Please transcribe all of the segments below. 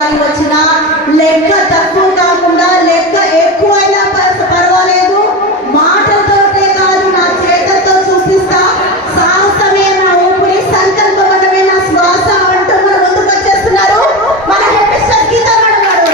వచ్చిన లెక్క తక్కువ కాకుండా లెక్క ఎక్కువైనా పర్వాలేదు, మాటలతోటే కాదు నా చేతతో చూపిస్తా, సాహసమే నా ఊపిరి, సంకల్పమే నా శ్వాస అంటూ మన ముందుకు వచ్చేస్తున్నారు మన హెడ్ గీతా మేడం గారు.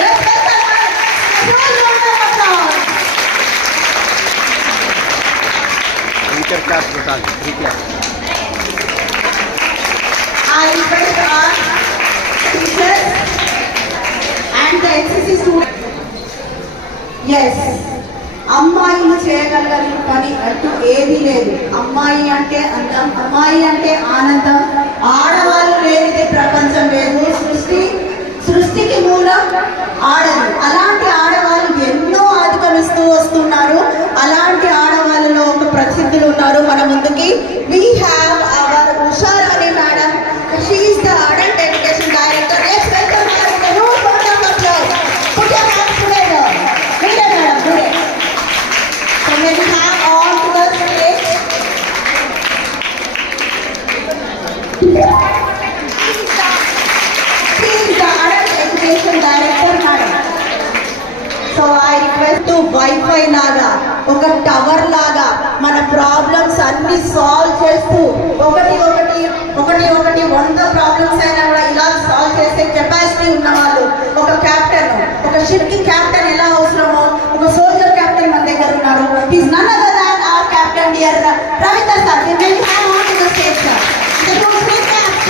అమ్మాయిలు చేయగలగని పని అంటూ ఏదీ లేదు. అమ్మాయి అంటే అందం, అమ్మాయి అంటే ఆనందం, ఆడవాళ్ళు లేనిదే ప్రపంచం లేదు. సృష్టికి మూలం ఆడలు. అలాంటి ఆడవాళ్ళు ఎన్నో అధిగమిస్తూ వస్తున్నారు. అలాంటి ఆడవాళ్ళలో ఒక ప్రసిద్ధులు ఉన్నారు మన ముందుకి. We have our Usha Rani madam. She is the adult education director. Let's welcome her with a huge round of applause. Put your hands together. Good day, madam. Good day. So may we have on to the stage. She is the adult education director, madam. So I request to Wi-Fi లాగా, ఒక టవర్ లాగా మన ప్రాబ్లమ్స్ అన్ని సాల్వ్ చేస్తూ ఒకటి 100 ప్రాబ్లమ్స్ అయినా కూడా ఇలా సాల్వ్ చేసే కెపాసిటీ ఉన్న వాళ్ళు, ఒక క్యాప్టెన్, ఒక షిప్ కి క్యాప్టెన్ ఎలా అవసరమో ఒక సోల్జర్ క్యాప్టెన్ మన దగ్గర ఉన్నారు. Is none other than our captain dear Ravita sir. We will have on to the stage, sir. The two three claps.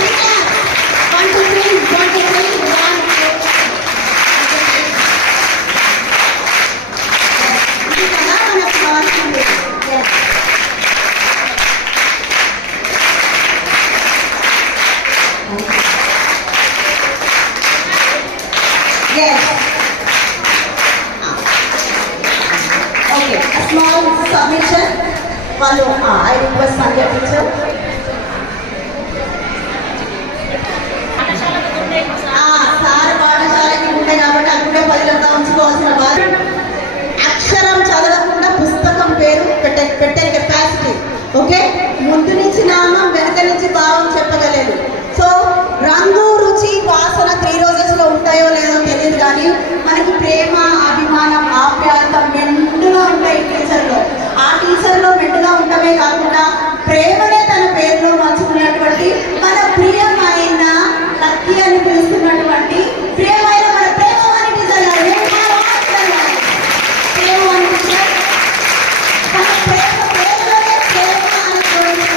1 2 3 1 2 3 1. Yes. Okay, a small submission. I request Sandhya teacher. Sir పాఠశాలకి ఉంటే కాబట్టి అక్కడే పదిలంతా ఉంచుకోవాల్సిన బాధ్యత. అక్షరం చదవకుండా పుస్తకం పేరు పెట్టే కెపాసిటీ. ఓకే, ముందు నుంచి నామం, వెనక నుంచి భావం చెప్పగలేదు. సో రంగు, రుచి, వాసన 3 రోజెస్ లో ఉంటాయో లేదో తెలియదు, కానీ మనకి ప్రేమ, అభిమానం, ఆప్యాయత మెండుగా ఉంటాయి టీచర్లో. ఆ టీచర్లో మెండుగా ఉండమే కాకుండా ప్రేమనే తన పేరులో మార్చుకున్నటువంటి మన ప్రియమైన లక్కీ అని పిలుస్తున్నటువంటి ప్రియమైన మన ప్రేమవాణి టీచర్ గారు. ప్రేమవాణి టీచర్ తన ప్రేమ పేరులోనే ప్రేమ అనుకోండి.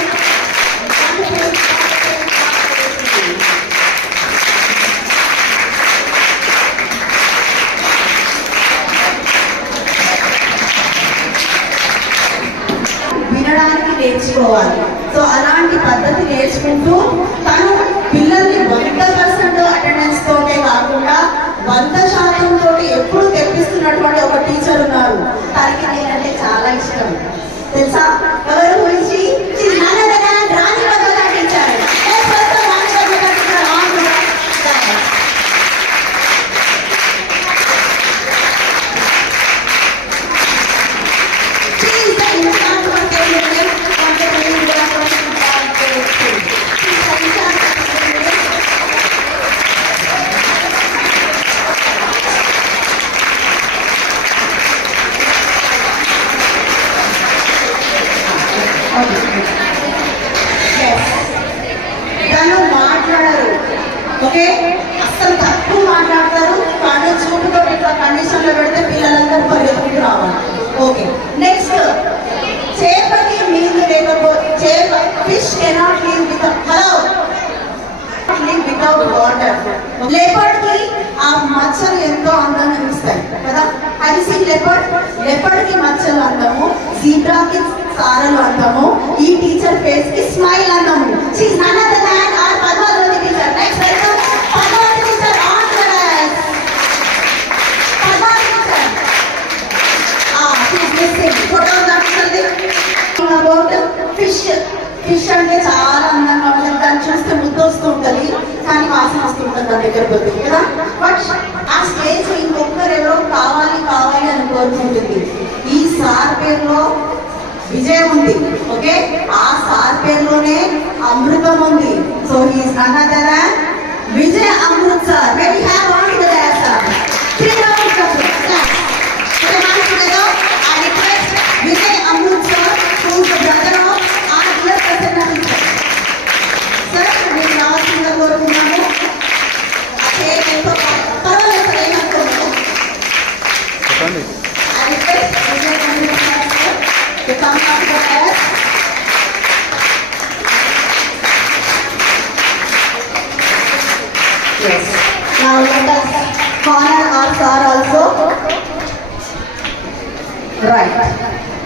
వినడానికి నేర్చుకోవాలి. సో అలాంటి పద్ధతి నేర్చుకుంటూ తను పిల్లల్ని 100% అటెండెన్స్ తోటే కాకుండా 100% తోటి ఎప్పుడు తెప్పిస్తున్నటువంటి ఒక టీచర్ ఉన్నారు. తనకి నేనంటే చాలా ఇష్టం. తెలుసా ఎవరు గురించి? రాణి భద్రత టీచర్. తను మాట్లాడరు. ఓకే, అస్సలు తక్కువ మాట్లాడతారు. కళ్ళు చూపుతో ఇట్లా కండిషన్ లో పెడితే పిల్లలందరూ పరిగెత్తుకు రావాలి. ఓకే, నెక్స్ట్ చేపకి నీళ్లు లేకపోతే fish cannot live without water. Leopard కి ఆ మచ్చలు ఎంతో అందాన్ని ఇస్తాయి కదా. అది లెపర్డ్ కి మచ్చలు అందము, జీబ్రాకి సారలు అందము, ఈ టీచర్ ఫేస్ కి స్మైల్ అందము. She is none other than our Padmavati teacher. Next, welcome Padmavati teacher on the desk. Padmavati teacher. She is missing. Photos about fish అంటే చాలా అందంగా ఉంటుంది. దాన్ని చూస్తే ముద్దు వస్తూ ఉంటుంది, కానీ వాసన వస్తుంటుంది నా దగ్గర పోతుంది కదా. బట్ ఆ స్టేజ్ ఇంకొకరు ఎవరో కావాలి అని కోరుకుంటుంది. ఈ సార్ పేరులో విజయం ఉంది. ఓకే, ఆ సార్ పేరులోనే అమృతం ఉంది. So he is none other than Vijay Amrut sir. May we have on to the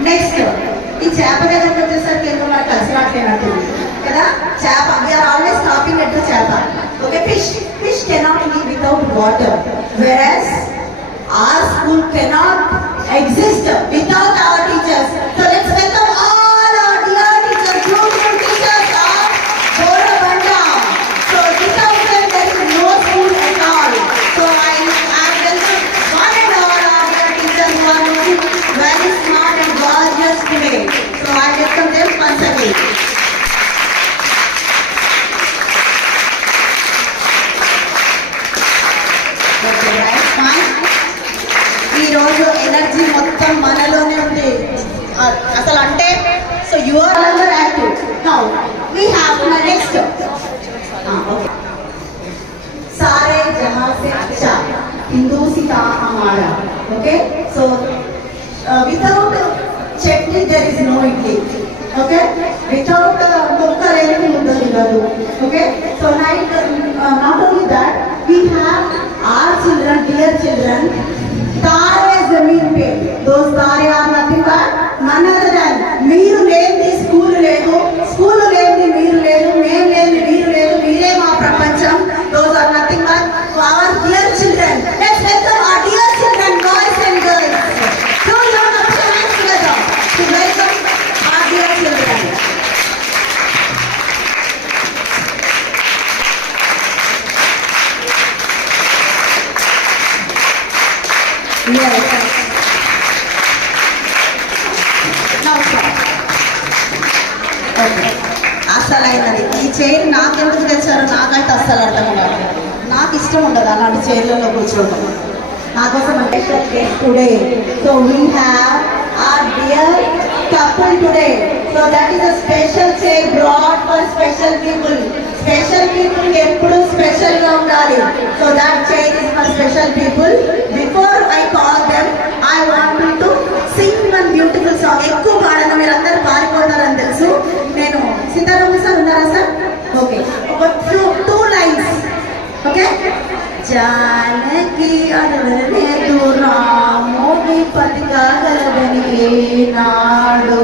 next ఈ చేప దగ్గరకు వచ్చేసరికి ఎందుకు నాకు కలిసి రావట్లేనట్టుంది కదా. చేప we're always stopping at the చేప. Okay, fish cannot live without water, whereas our school cannot exist without our teachers. So let's welcome all our dear teachers, beautiful teachers of Borabanda. So without them there is no school at all. So I welcome one and all our dear teachers who are looking very smart and gorgeous today. So I welcome them once again. Okay, right, fine. ఈ రోజు ఎనర్జీ మొత్తం మనలోనే ఉంది అసలు అంటే. So you are under active now we have next. Okay, సారే జహాं से अच्छा हिंदुस्ता हमारा. Okay, so without chutney there is no idli. Okay, without cooker ఏమి ఉండదు కాదు. Okay, so night not only that we have our children, dear children, Taare Zameen Par. दोस्त तारे are nothing but none other than మీరు లేని స్కూల్ లేదు, స్కూల్ లేని మీరు లేదు, మేము లేని మీరు లేదు, మీరే మా ప్రపంచం. Those are nothing but our dear children. Let's welcome our dear children, boys and girls. So you are up to hands together to welcome our dear children. అసలైనది ఈ చైర్ నాకెందుకు తెచ్చారో నాకైతే అస్సలు అర్థం కాదు. నాకు ఇష్టం ఉండదు అలాంటి చైర్లలో కూర్చోవడం. నాకోసం today so we have our dear couple today. So that is a special chair brought for special people. Special people ఎప్పుడు స్పెషల్ గా ఉండాలి. So that chair is for special people. Before I call them I want to sing one beautiful song. ఎక్కువ పాడను, మీరు అందరు పారిపోతారని తెలుసు. నేను సీతారామ సార్ ఉన్నారా సార్? ఓకే, ఒక టూ లైన్స్. ఓకే, జానకి అడవలేదు రామోగి పతి కాగలదని నాడు